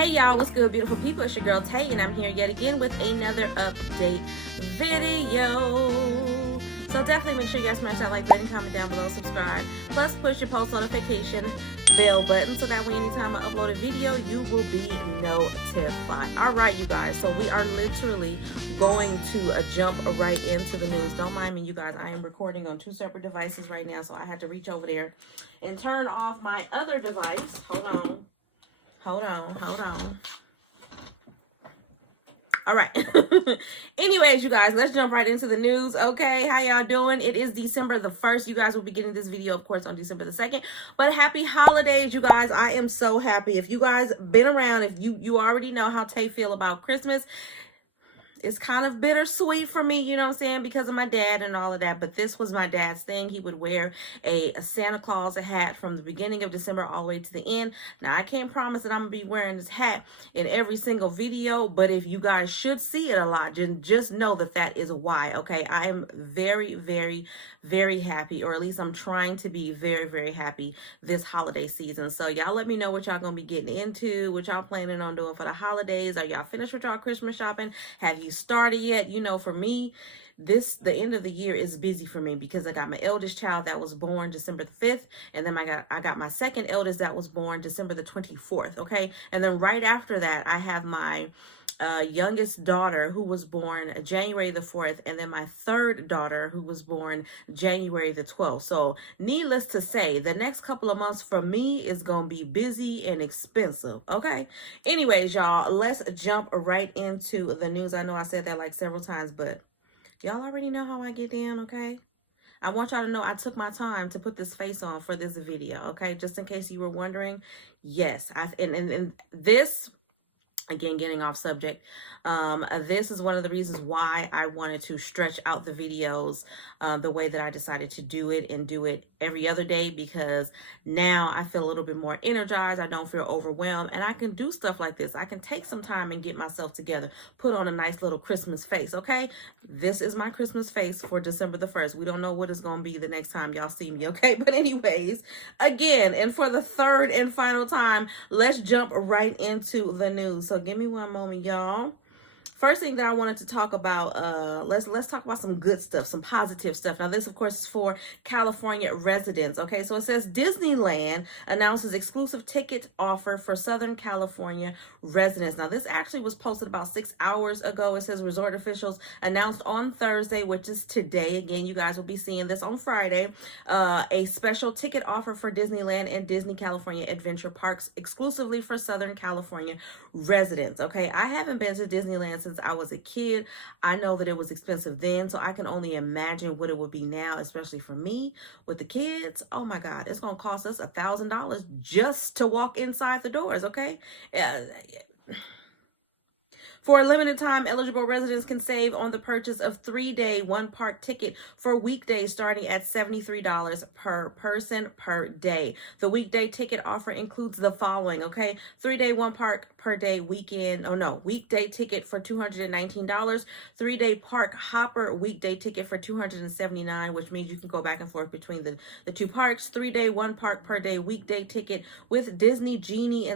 Hey y'all, what's good, beautiful people? It's your girl Tay, and I'm here yet again with another update video. So definitely make sure you guys smash that like button, comment down below, subscribe, plus push your post notification bell button so that way anytime I upload a video, you will be notified. All right, you guys, so we are literally going to jump right into the news. Don't mind me, you guys. I am recording on two separate devices right now, so I had to reach over there and turn off my other device. Hold on. All right. Anyways, you guys, let's jump right into the news. Okay, how y'all doing? It is December the 1st. You guys will be getting this video, of course, on December the 2nd. But happy holidays, you guys. I am so happy. If you guys been around, if you already know how Tay feel about Christmas, it's kind of bittersweet for me, you know what I'm saying, because of my dad and all of that. But this was my dad's thing. He would wear a Santa Claus hat from the beginning of December all the way to the end. Now, I can't promise that I'm going to be wearing this hat in every single video, but if you guys should see it a lot, just know that that is why, okay? I am very, very, very happy, or at least I'm trying to be very, very happy this holiday season. So y'all let me know what y'all going to be getting into, what y'all planning on doing for the holidays. Are y'all finished with y'all Christmas shopping? Have you started yet? You know, for me, the end of the year is busy for me because I got my eldest child that was born December the 5th, and then I got my second eldest that was born December the 24th, okay? And then right after that, I have my youngest daughter who was born January the 4th, and then my third daughter who was born January the 12th. So needless to say, the next couple of months for me is going to be busy and expensive, okay? Anyways, y'all, let's jump right into the news. I know I said that like several times, but y'all already know how I get down, okay? I want y'all to know I took my time to put this face on for this video, okay? Just in case you were wondering, yes. And this, again, getting off subject, this is one of the reasons why I wanted to stretch out the videos the way that I decided to do it, and do it every other day, because now I feel a little bit more energized. I don't feel overwhelmed, and I can do stuff like this. I can take some time and get myself together, put on a nice little Christmas face, okay? This is my Christmas face for December the 1st. We don't know what it's going to be the next time y'all see me, okay? But anyways, again, and for the third and final time, let's jump right into the news. So give me one moment, y'all. First thing that I wanted to talk about, let's talk about some good stuff, some positive stuff. Now, this, of course, is for California residents. Okay, so it says Disneyland announces exclusive ticket offer for Southern California residents. Now, this actually was posted about 6 hours ago. It says resort officials announced on Thursday, which is today. Again, you guys will be seeing this on Friday. A special ticket offer for Disneyland and Disney California Adventure Parks exclusively for Southern California residents. Okay, I haven't been to Disneyland since I was a kid. I know that it was expensive then, so I can only imagine what it would be now, especially for me with the kids. Oh my God, it's gonna cost us $1,000 just to walk inside the doors, okay? For a limited time, eligible residents can save on the purchase of 3-day one-park ticket for weekdays starting at $73 per person per day. The weekday ticket offer includes the following, okay? 3-day one-park per day weekday ticket for $219. 3-day park hopper weekday ticket for $279, which means you can go back and forth between the two parks. 3-day one-park per day weekday ticket with Disney Genie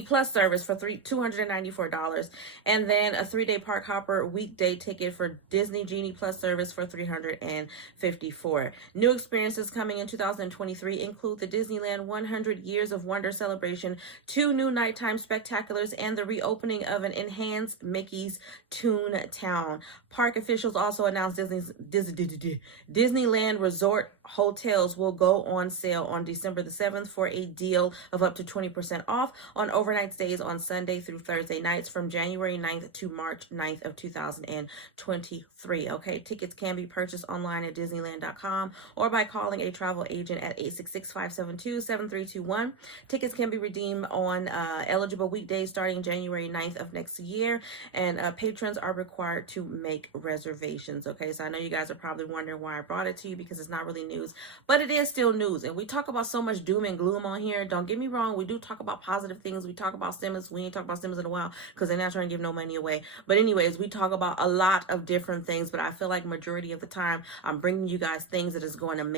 Plus service for $294, and then a 3-day park hopper weekday ticket for Disney Genie Plus service for $354. New experiences coming in 2023 include the Disneyland 100 Years of Wonder celebration, 2 new nighttime spectaculars, and the reopening of an enhanced Mickey's Toon Town. Park officials also announced Disneyland Resort hotels will go on sale on December the 7th for a deal of up to 20% off on overnight stays on Sunday through Thursday nights from January 9th to March 9th of 2023. Okay, tickets can be purchased online at Disneyland.com or by calling a travel agent at 866-572-7321. Tickets can be redeemed on eligible weekdays starting January 9th of next year, and patrons are required to make reservations. Okay, so I know you guys are probably wondering why I brought it to you, because it's not really new. news, but it is still news. And we talk about so much doom and gloom on here. Don't get me wrong. We do talk about positive things. We talk about stimulus. We ain't talk about stimulus in a while because they're not trying to give no money away. But anyways, we talk about a lot of different things, but I feel like majority of the time I'm bringing you guys things that is going to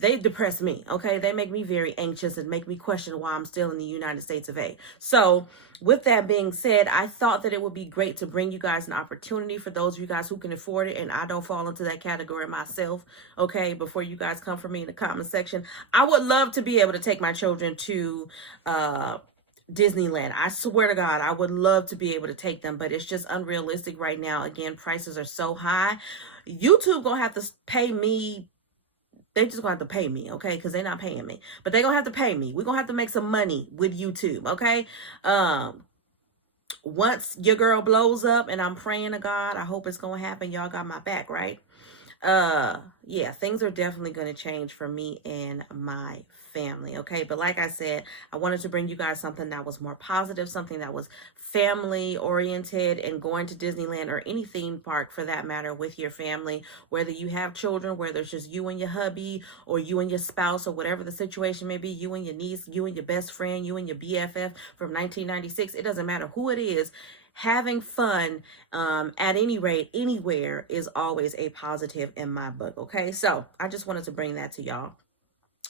they depress me. Okay. They make me very anxious and make me question why I'm still in the United States of A. So with that being said, I thought that it would be great to bring you guys an opportunity for those of you guys who can afford it, and I don't fall into that category myself, okay, before you guys come for me in the comment section. I would love to be able to take my children to Disneyland. I swear to God, I would love to be able to take them, but it's just unrealistic right now. Again, prices are so high. YouTube gonna have to pay me. They just gonna have to pay me, okay? Because they're not paying me. But they're gonna have to pay me. We're gonna have to make some money with YouTube, okay? Once your girl blows up, and I'm praying to God, I hope it's gonna happen. Y'all got my back, right? Yeah, things are definitely going to change for me and my family, okay? But like I said, I wanted to bring you guys something that was more positive, something that was family oriented, and going to Disneyland or any theme park for that matter with your family, whether you have children, whether it's just you and your hubby or you and your spouse or whatever the situation may be, you and your niece, you and your best friend, you and your BFF from 1996, it doesn't matter who it is. Having fun at any rate, anywhere is always a positive in my book. Okay, so I just wanted to bring that to y'all.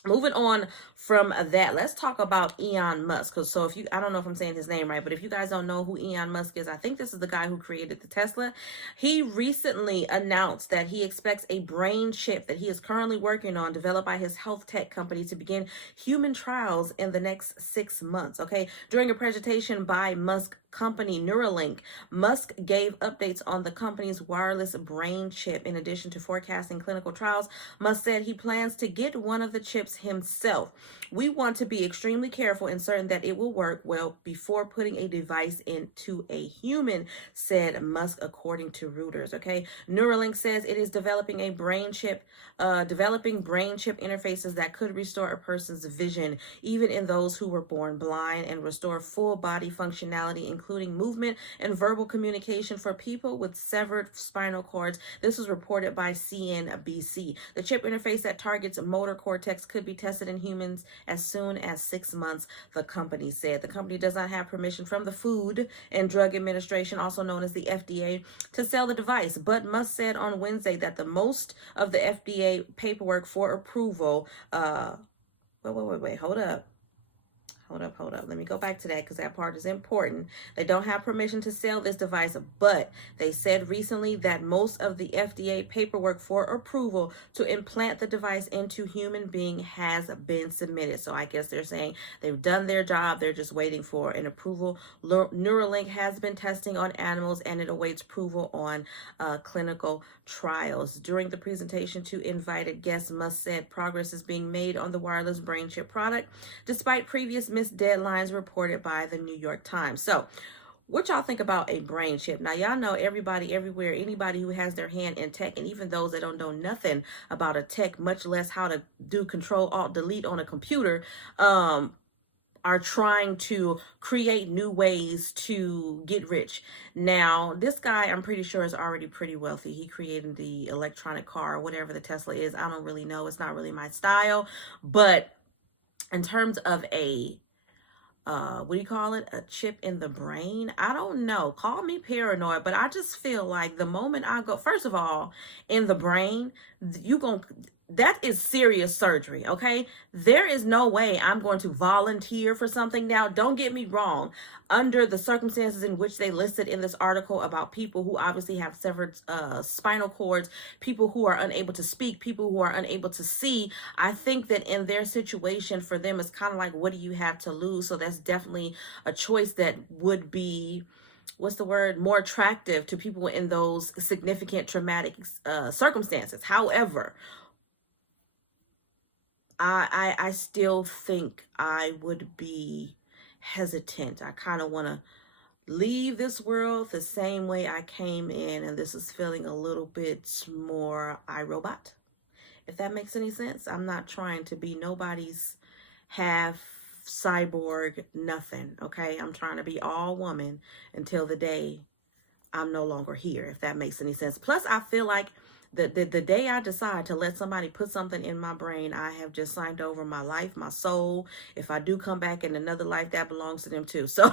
Moving on from that, let's talk about Elon Musk. So if you, I don't know if I'm saying his name right, but if you guys don't know who Elon Musk is, I think this is the guy who created the Tesla. He recently announced that he expects a brain chip that he is currently working on, developed by his health tech company, to begin human trials in the next 6 months. Okay, during a presentation by Musk company Neuralink, Musk gave updates on the company's wireless brain chip. In addition to forecasting clinical trials, Musk said he plans to get one of the chips himself. We want to be extremely careful and certain that it will work well before putting a device into a human, said Musk, according to Reuters. Okay, Neuralink says it is developing brain chip interfaces that could restore a person's vision, even in those who were born blind, and restore full body functionality, including movement and verbal communication for people with severed spinal cords. This was reported by CNBC. The chip interface that targets motor cortex could be tested in humans as soon as 6 months, the company said. The company does not have permission from the Food and Drug Administration, also known as the FDA, to sell the device, but Musk said on Wednesday that the most of the FDA paperwork for approval, wait, hold up. Let me go back to that because that part is important. They don't have permission to sell this device, but they said recently that most of the FDA paperwork for approval to implant the device into human being has been submitted. So I guess they're saying they've done their job. They're just waiting for an approval. Neuralink has been testing on animals, and it awaits approval on clinical trials. During the presentation to invited guests, Musk said progress is being made on the wireless brain chip product, despite previous missed deadlines reported by the New York Times. So what y'all think about a brain chip? Now, y'all know everybody, everywhere, anybody who has their hand in tech, and even those that don't know nothing about a tech, much less how to do Control Alt Delete on a computer, are trying to create new ways to get rich. Now, this guy, I'm pretty sure, is already pretty wealthy. He created the electronic car, or whatever the Tesla is. I don't really know. It's not really my style. But in terms of a what do you call it? A chip in the brain? I don't know. Call me paranoid, but I just feel like the moment I go, first of all, in the brain, that is serious surgery, okay? There is no way I'm going to volunteer for something. Now, don't get me wrong. Under the circumstances in which they listed in this article about people who obviously have severed spinal cords, people who are unable to speak, people who are unable to see, I think that in their situation, for them, it's kind of like, what do you have to lose? So that's definitely a choice that would be, what's the word, more attractive to people in those significant traumatic circumstances. However, I still think I would be hesitant. I kind of want to leave this world the same way I came in, and this is feeling a little bit more iRobot, if that makes any sense. I'm not trying to be nobody's half cyborg nothing, okay? I'm trying to be all woman until the day I'm no longer here, if that makes any sense. Plus, I feel like The day I decide to let somebody put something in my brain, I have just signed over my life, my soul. If I do come back in another life, that belongs to them too. So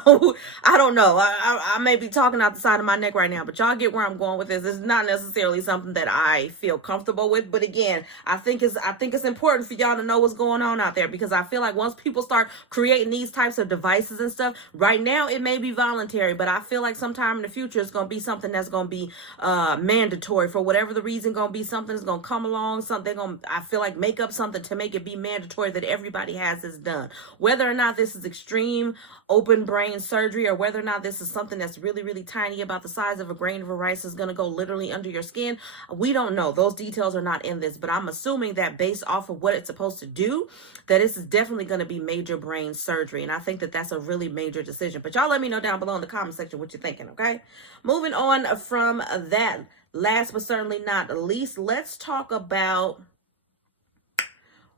I don't know. I may be talking out the side of my neck right now, but y'all get where I'm going with this. It's not necessarily something that I feel comfortable with, but again, I think it's important for y'all to know what's going on out there, because I feel like once people start creating these types of devices and stuff, right now it may be voluntary, but I feel like sometime in the future it's going to be something that's going to be mandatory for whatever the reason. Going to be something that's going to come along, something going to, I feel like, make up something to make it be mandatory that everybody has this done. Whether or not this is extreme open brain surgery, or whether or not this is something that's really, really tiny, about the size of a grain of rice, is going to go literally under your skin, we don't know. Those details are not in this, but I'm assuming that based off of what it's supposed to do, that this is definitely going to be major brain surgery. And I think that that's a really major decision. But y'all let me know down below in the comment section what you're thinking, okay? Moving on from that, last but certainly not least, let's talk about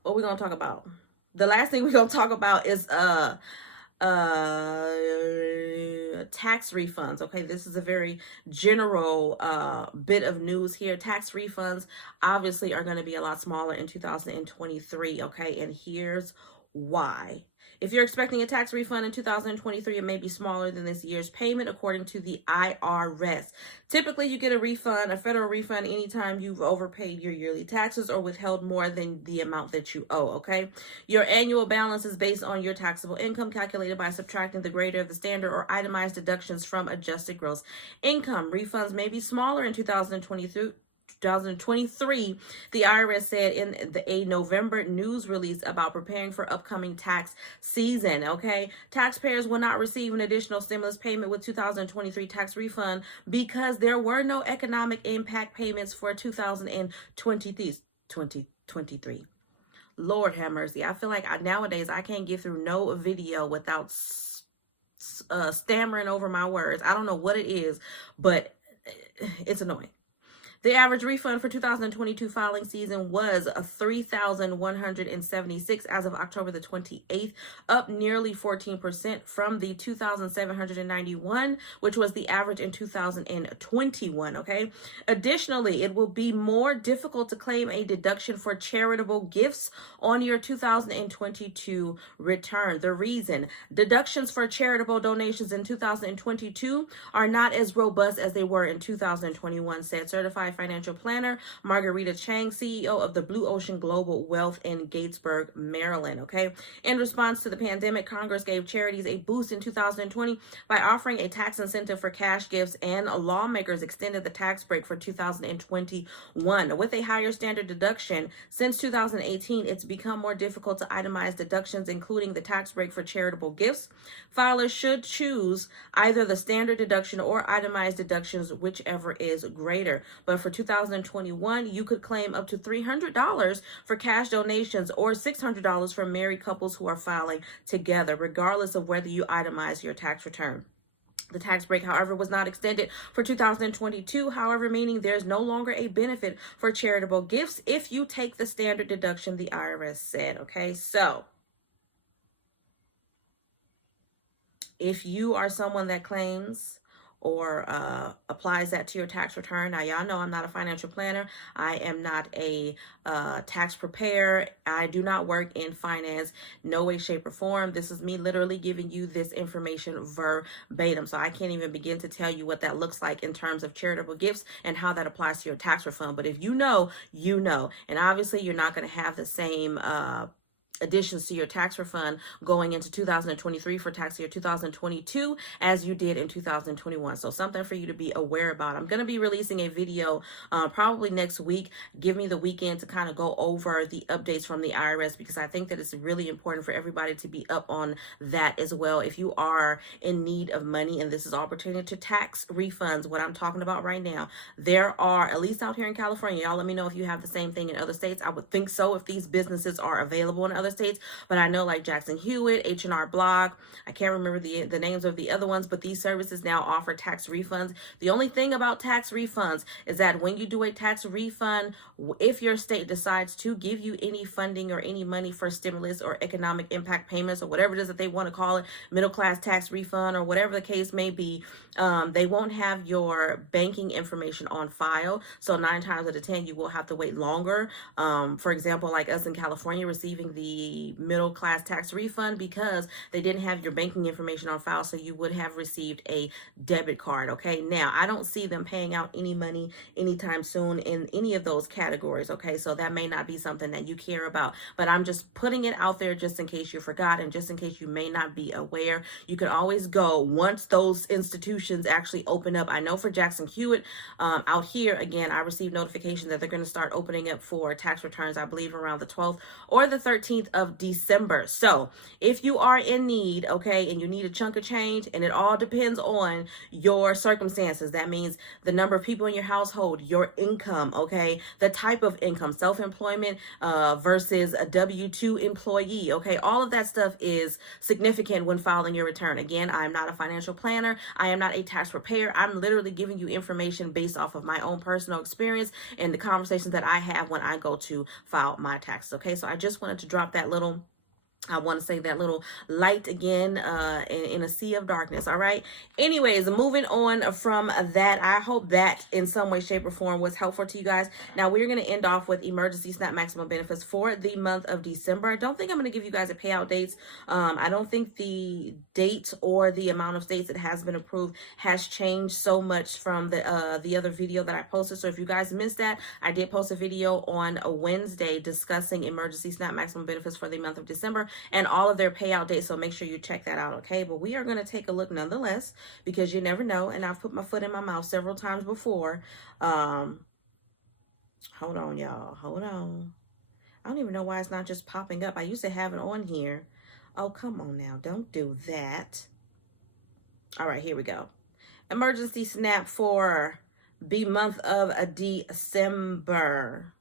what we're going to talk about. The last thing we're going to talk about is tax refunds. Okay, this is a very general bit of news here. Tax refunds obviously are going to be a lot smaller in 2023. Okay, and here's why. If you're expecting a tax refund in 2023, it may be smaller than this year's payment, according to the IRS. Typically, you get a refund, a federal refund, anytime you've overpaid your yearly taxes or withheld more than the amount that you owe, okay? Your annual balance is based on your taxable income, calculated by subtracting the greater of the standard or itemized deductions from adjusted gross income. Refunds may be smaller in 2023, the IRS said in a November news release about preparing for upcoming tax season. Okay, taxpayers will not receive an additional stimulus payment with 2023 tax refund because there were no economic impact payments for 2023. Lord have mercy. I feel like nowadays I can't get through no video without stammering over my words. I don't know what it is, but it's annoying. The average refund for 2022 filing season was $3,176 as of October the 28th, up nearly 14% from the $2,791, which was the average in 2021, okay? Additionally, it will be more difficult to claim a deduction for charitable gifts on your 2022 return. The reason: deductions for charitable donations in 2022 are not as robust as they were in 2021, said certified financial planner Margarita Chang, CEO of the Blue Ocean Global Wealth in Gatesburg, Maryland. Okay. In response to the pandemic, Congress gave charities a boost in 2020 by offering a tax incentive for cash gifts, and lawmakers extended the tax break for 2021. With a higher standard deduction since 2018, it's become more difficult to itemize deductions, including the tax break for charitable gifts. Filers should choose either the standard deduction or itemized deductions, whichever is greater. But for 2021, you could claim up to $300 for cash donations or $600 for married couples who are filing together, regardless of whether you itemize your tax return. The tax break, however, was not extended for 2022, however, meaning there's no longer a benefit for charitable gifts if you take the standard deduction, the IRS said. Okay, so if you are someone that claims or applies that to your tax return. Now, y'all know I'm not a financial planner. I am not a tax preparer. I do not work in finance, no way, shape, or form. This is me literally giving you this information verbatim. So I can't even begin to tell you what that looks like in terms of charitable gifts and how that applies to your tax refund. But if you know, you know. And obviously, you're not going to have the same additions to your tax refund going into 2023 for tax year 2022 as you did in 2021. So something for you to be aware about. I'm going to be releasing a video probably next week. Give me the weekend to kind of go over the updates from the IRS, because I think that it's really important for everybody to be up on that as well. If you are in need of money, and this is all pertaining to tax refunds, what I'm talking about right now, there are, at least out here in California, y'all let me know if you have the same thing in other states. I would think so if these businesses are available in other other states, but I know like Jackson Hewitt, H&R Block, I can't remember the names of the other ones, but these services now offer tax refunds. The only thing about tax refunds is that when you do a tax refund, if your state decides to give you any funding or any money for stimulus or economic impact payments or whatever it is that they want to call it, middle class tax refund or whatever the case may be, they won't have your banking information on file. So 9 times out of 10, you will have to wait longer. For example, like us in California receiving the middle class tax refund because they didn't have your banking information on file, so you would have received a debit card. Okay, now I don't see them paying out any money anytime soon in any of those categories. Okay, so that may not be something that you care about, but I'm just putting it out there just in case you forgot and just in case you may not be aware. You can always go once those institutions actually open up. I know for Jackson Hewitt out here, again, I received notification that they're going to start opening up for tax returns, I believe around the 12th or the 13th of December. So if you are in need, okay, and you need a chunk of change, and it all depends on your circumstances. That means the number of people in your household, your income, okay, the type of income, self-employment versus a W-2 employee, okay, all of that stuff is significant when filing your return. Again, I'm not a financial planner. I am not a tax preparer. I'm literally giving you information based off of my own personal experience and the conversations that I have when I go to file my taxes, okay? So I just wanted to drop that little, I want to say that little light again in a sea of darkness. All right. Anyways, moving on from that, I hope that in some way, shape, or form was helpful to you guys. Now we're going to end off with emergency SNAP maximum benefits for the month of December. I don't think I'm going to give you guys a payout dates. I don't think the date or the amount of states that has been approved has changed so much from the other video that I posted. So if you guys missed that, I did post a video on a Wednesday discussing emergency SNAP maximum benefits for the month of December and all of their payout dates, so make sure you check that out, okay? But we are going to take a look nonetheless, because you never know, and I've put my foot in my mouth several times before. Hold on, y'all. Hold on. I don't even know why it's not just popping up. I used to have it on here. Oh, come on now. Don't do that. All right, here we go. Emergency SNAP for the month of December.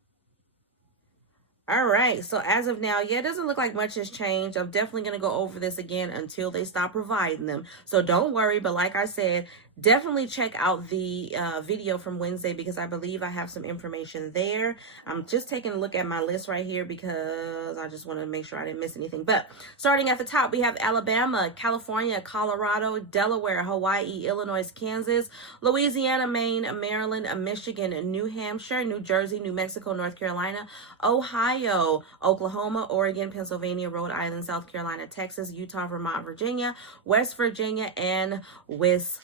All right, so as of now, yeah, it doesn't look like much has changed. I'm definitely going to go over this again until they stop providing them. So don't worry, but like I said, definitely check out the video from Wednesday, because I believe I have some information there. I'm just taking a look at my list right here because I just want to make sure I didn't miss anything. But starting at the top, we have Alabama, California, Colorado, Delaware, Hawaii, Illinois, Kansas, Louisiana, Maine, Maryland, Michigan, New Hampshire, New Jersey, New Mexico, North Carolina, Ohio, Oklahoma, Oregon, Pennsylvania, Rhode Island, South Carolina, Texas, Utah, Vermont, Virginia, West Virginia, and Wisconsin.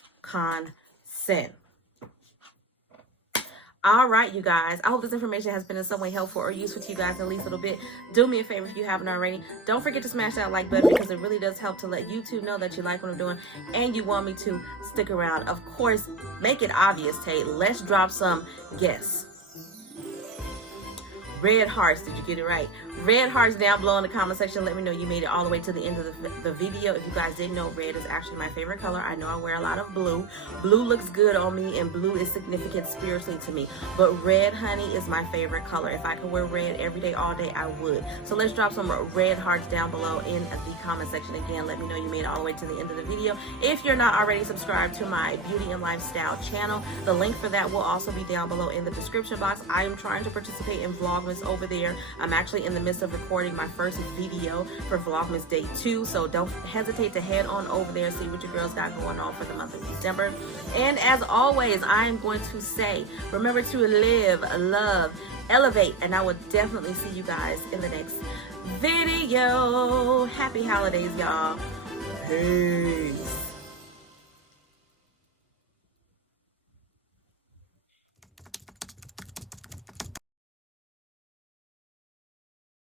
All right, you guys, I hope this information has been in some way helpful or useful to you guys at least a little bit. Do me a favor if you haven't already. Don't forget to smash that like button, because it really does help to let YouTube know that you like what I'm doing and you want me to stick around. Of course, make it obvious, Tate. Let's drop some guess. Red hearts. Did you get it right? Red hearts down below in the comment section. Let me know you made it all the way to the end of the video. If you guys didn't know, red is actually my favorite color. I know I wear a lot of blue. Blue looks good on me, and blue is significant spiritually to me. But red, honey, is my favorite color. If I could wear red every day, all day, I would. So let's drop some red hearts down below in the comment section. Again, let me know you made it all the way to the end of the video. If you're not already subscribed to my beauty and lifestyle channel, the link for that will also be down below in the description box. I am trying to participate in Vlogmas over there. I'm actually in the midst of recording my first video for Vlogmas Day 2, so don't hesitate to head on over there, see what your girls got going on for the month of December. And as always, I am going to say, remember to live, love, elevate, and I will definitely see you guys in the next video. Happy holidays, y'all. Peace.